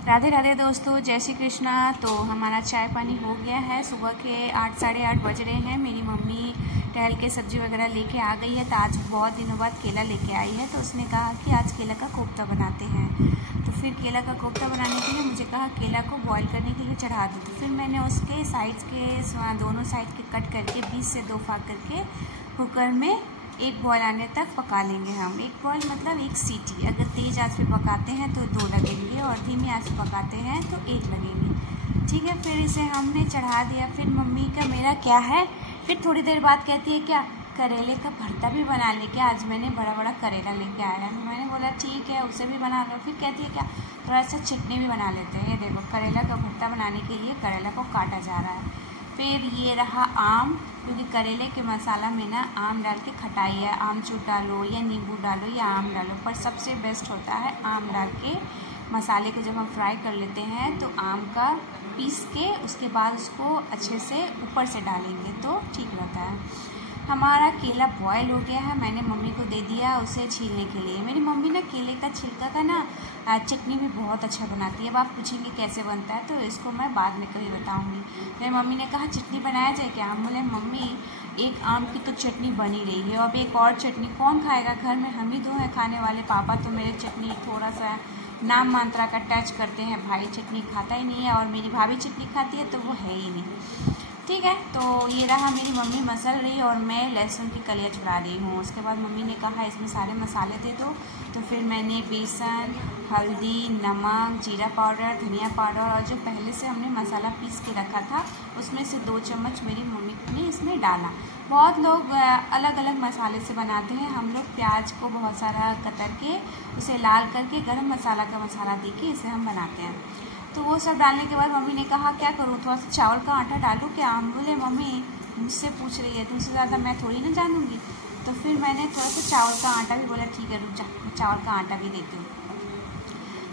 राधे राधे दोस्तों, जय श्री कृष्णा। तो हमारा चाय पानी हो गया है। सुबह के 8 साढ़े 8 बज रहे हैं। मेरी मम्मी टहल के सब्जी वगैरह लेके आ गई है। तो आज बहुत दिनों बाद केला लेके आई है, तो उसने कहा कि आज केला का कोफ्ता बनाते हैं। तो फिर केला का कोफ्ता बनाने के लिए मुझे कहा केला को बॉईल करने के लिए चढ़ा दो। तो फिर मैंने उसके साइड्स के दोनों साइड के कट करके 20 से 2 फाँक करके कुकर में एक बॉयल आने तक पका लेंगे हम। एक बॉयल मतलब एक सीटी। अगर तेज़ आंच पे पकाते हैं तो 2 लगेंगे और धीमी आंच पे पकाते हैं तो 1 लगेंगे। ठीक है, फिर इसे हमने चढ़ा दिया। फिर मम्मी का मेरा क्या है, फिर थोड़ी देर बाद कहती है क्या करेले का भरता भी बना ले क्या, आज मैंने बड़ा बड़ा करेला लेके आया है। मैंने बोला ठीक है, उसे भी बना लो। फिर कहती है क्या थोड़ा सा चटनी भी बना लेते हैं। ये देखो करेला का भरता बनाने के लिए करेला को काटा जा रहा है। फिर ये रहा आम, क्योंकि करेले के मसाला में ना आम डाल के खटाई है। आमचूर डालो या नींबू डालो या आम डालो, पर सबसे बेस्ट होता है आम डाल के मसाले को जब हम फ्राई कर लेते हैं तो आम का पीस के उसके बाद उसको अच्छे से ऊपर से डालेंगे तो ठीक रहता है। हमारा केला बॉयल हो गया है। मैंने मम्मी को दे दिया उसे छीलने के लिए। मेरी मम्मी ना केले का छिलका का ना चटनी भी बहुत अच्छा बनाती है। अब आप पूछेंगे कैसे बनता है, तो इसको मैं बाद में कभी बताऊंगी। मेरी मम्मी ने कहा चटनी बनाया जाए क्या। हम बोले मम्मी एक आम की तो चटनी बनी रही है, अब एक और चटनी कौन खाएगा, घर में हम ही 2 हैं खाने वाले। पापा तो मेरे चटनी थोड़ा सा नाम मात्रा का टच करते हैं, भाई चटनी खाता ही नहीं है, और मेरी भाभी चटनी खाती है तो वो है ही नहीं। ठीक है, तो ये रहा मेरी मम्मी मसल रही और मैं लहसुन की कलियाँ छुड़ा रही हूँ। उसके बाद मम्मी ने कहा इसमें सारे मसाले दे दो। तो फिर मैंने बेसन, हल्दी, नमक, जीरा पाउडर, धनिया पाउडर और जो पहले से हमने मसाला पीस के रखा था उसमें से 2 चम्मच मेरी मम्मी ने इसमें डाला। बहुत लोग अलग अलग मसाले से बनाते हैं, हम लोग प्याज को बहुत सारा कतर के उसे लाल करके गरम मसाला का मसाला दे के इसे हम बनाते हैं। तो वो सब डालने के बाद मम्मी ने कहा क्या करूँ, थोड़ा सा चावल का आटा डालूँ क्या। हम बोले मम्मी मुझसे पूछ रही है, तुमसे ज़्यादा मैं थोड़ी ना जानूँगी। तो फिर मैंने थोड़ा सा चावल का आटा भी बोला ठीक है रुक जा, चावल का आटा भी देती हूँ।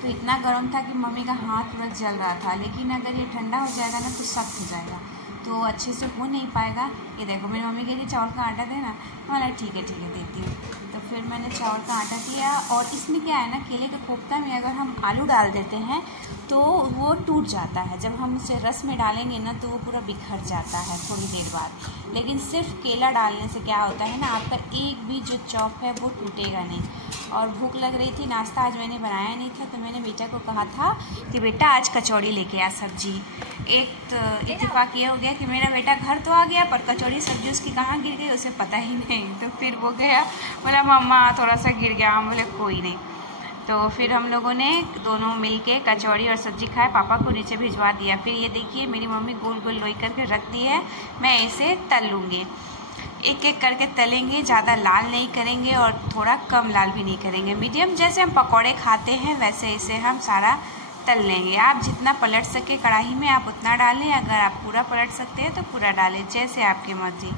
तो इतना गर्म था कि मम्मी का हाथ पूरा जल रहा था, लेकिन अगर ये ठंडा हो जाएगा ना तो सख्त हो जाएगा, तो अच्छे से हो नहीं पाएगा। ये देखो मेरी मम्मी कह रही चावल का आटा देना, मैं ठीक है देती हूँ। तो फिर मैंने चावल का आटा दिया। और इसमें क्या है ना, केले के कोफ्ता में अगर हम आलू डाल देते हैं तो वो टूट जाता है। जब हम उसे रस में डालेंगे ना तो वो पूरा बिखर जाता है थोड़ी देर बाद। लेकिन सिर्फ केला डालने से क्या होता है ना, आपका एक भी जो चॉप है वो टूटेगा नहीं। और भूख लग रही थी, नाश्ता आज मैंने बनाया नहीं था, तो मैंने बेटा को कहा था कि बेटा आज कचौड़ी लेके आ सब्जी। एक तो इत्तेफाक ये हो गया कि मेरा बेटा घर तो आ गया पर कचौड़ी सब्जी उसकी कहाँ गिर गई उसे पता ही नहीं। तो फिर वो गया, बोला मम्मा थोड़ा सा गिर गया। हम बोले कोई नहीं। तो फिर हम लोगों ने दोनों मिलके कचौड़ी और सब्जी खाए, पापा को नीचे भिजवा दिया। फिर ये देखिए मेरी मम्मी गोल गोल लोई करके रख दी है, मैं इसे तल लूँगी। एक एक करके तलेंगे, ज़्यादा लाल नहीं करेंगे और थोड़ा कम लाल भी नहीं करेंगे, मीडियम। जैसे हम पकौड़े खाते हैं वैसे इसे हम सारा तल लेंगे। आप जितना पलट सके कढ़ाई में आप उतना डालें, अगर आप पूरा पलट सकते हैं तो पूरा डालें, जैसे आपकी मर्जी।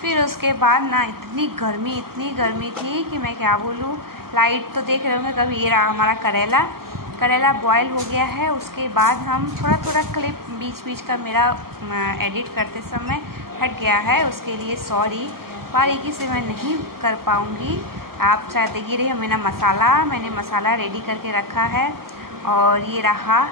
फिर उसके बाद ना इतनी गर्मी थी कि मैं क्या बोलूँ। लाइट तो देख रहे होंगे कभी। ये रहा हमारा करेला बॉयल हो गया है। उसके बाद हम थोड़ा क्लिप बीच का मेरा एडिट करते समय हट गया है, उसके लिए सॉरी। बारीकी से मैं नहीं कर पाऊँगी। आप शायद देख ही रही हो मेरा मसाला, मैंने मसाला रेडी करके रखा है। और ये रहा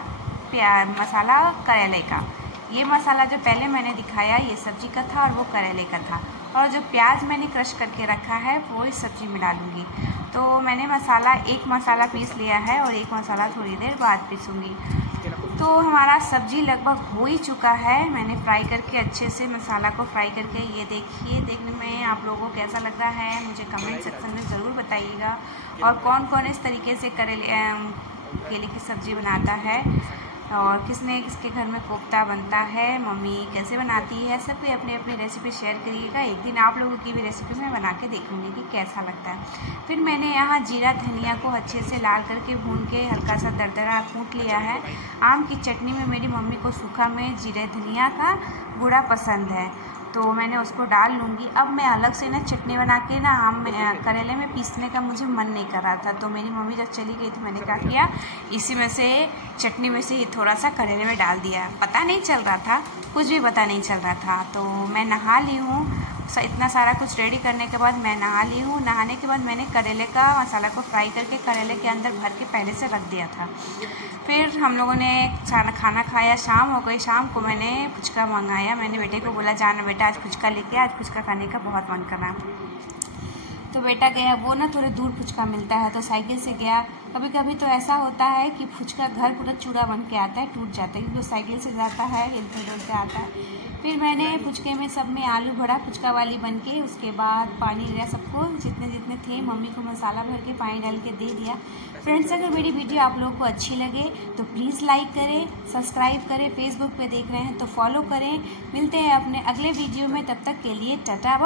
मसाला करेले का। ये मसाला जो पहले मैंने दिखाया ये सब्जी का था और वो करेले का था। और जो प्याज मैंने क्रश करके रखा है वो इस सब्जी में डालूँगी। तो मैंने एक मसाला पीस लिया है और एक मसाला थोड़ी देर बाद पीसूँगी। तो हमारा सब्जी लगभग हो ही चुका है। मैंने फ्राई करके अच्छे से मसाला को फ्राई करके, ये देखिए देखने में आप लोगों को कैसा लग रहा है मुझे कमेंट सेक्शन में ज़रूर बताइएगा। और कौन कौन इस तरीके से केले की सब्ज़ी बनाता है और किसके घर में कोफ्ता बनता है, मम्मी कैसे बनाती है, सब कोई अपनी अपनी रेसिपी शेयर करिएगा। एक दिन आप लोगों की भी रेसिपी मैं बना के देखूँगी कि कैसा लगता है। फिर मैंने यहाँ जीरा धनिया को अच्छे से लाल करके भून के हल्का सा दरदरा कूट लिया है। आम की चटनी में मेरी मम्मी को सूखा में जीरे धनिया का गुड़ा पसंद है, तो मैंने उसको डाल लूँगी। अब मैं अलग से ना चटनी बना के ना करेले में पीसने का मुझे मन नहीं कर रहा था, तो मेरी मम्मी जब चली गई तो मैंने क्या किया, इसी में से चटनी में से ही थोड़ा सा करेले में डाल दिया। पता नहीं चल रहा था, कुछ भी पता नहीं चल रहा था। तो मैं नहा ली हूँ इतना सारा कुछ रेडी करने के बाद मैं नहा ली हूँ। नहाने के बाद मैंने करेले का मसाला को फ्राई करके करेले के अंदर भर के पहले से रख दिया था। फिर हम लोगों ने खाना खाया, शाम हो गई। शाम को मैंने फुचका मंगाया। मैंने बेटे को बोला, जाना बेटा आज फुचका लेके, आज फुचका खाने का बहुत मन कर रहा है। तो बेटा गया। वो ना थोड़े दूर फुचका मिलता है तो साइकिल से गया। कभी कभी तो ऐसा होता है कि फुचका घर पूरा चूड़ा बन के आता है, टूट जाता है, क्योंकि वो साइकिल से जाता है, हिलते डुलते आता है। फिर मैंने फुचके में सब में आलू भरा फुचका वाली बन के, उसके बाद पानी दिया सबको, जितने जितने थे। मम्मी को मसाला भर के पानी डाल के दे दिया। फ्रेंड्स, अगर मेरी वीडियो आप लोगों को अच्छी लगे तो प्लीज़ लाइक करें, सब्सक्राइब करें। फेसबुक पे देख रहे हैं तो फॉलो करें। मिलते हैं अपने अगले वीडियो में, तब तक के लिए टाटा।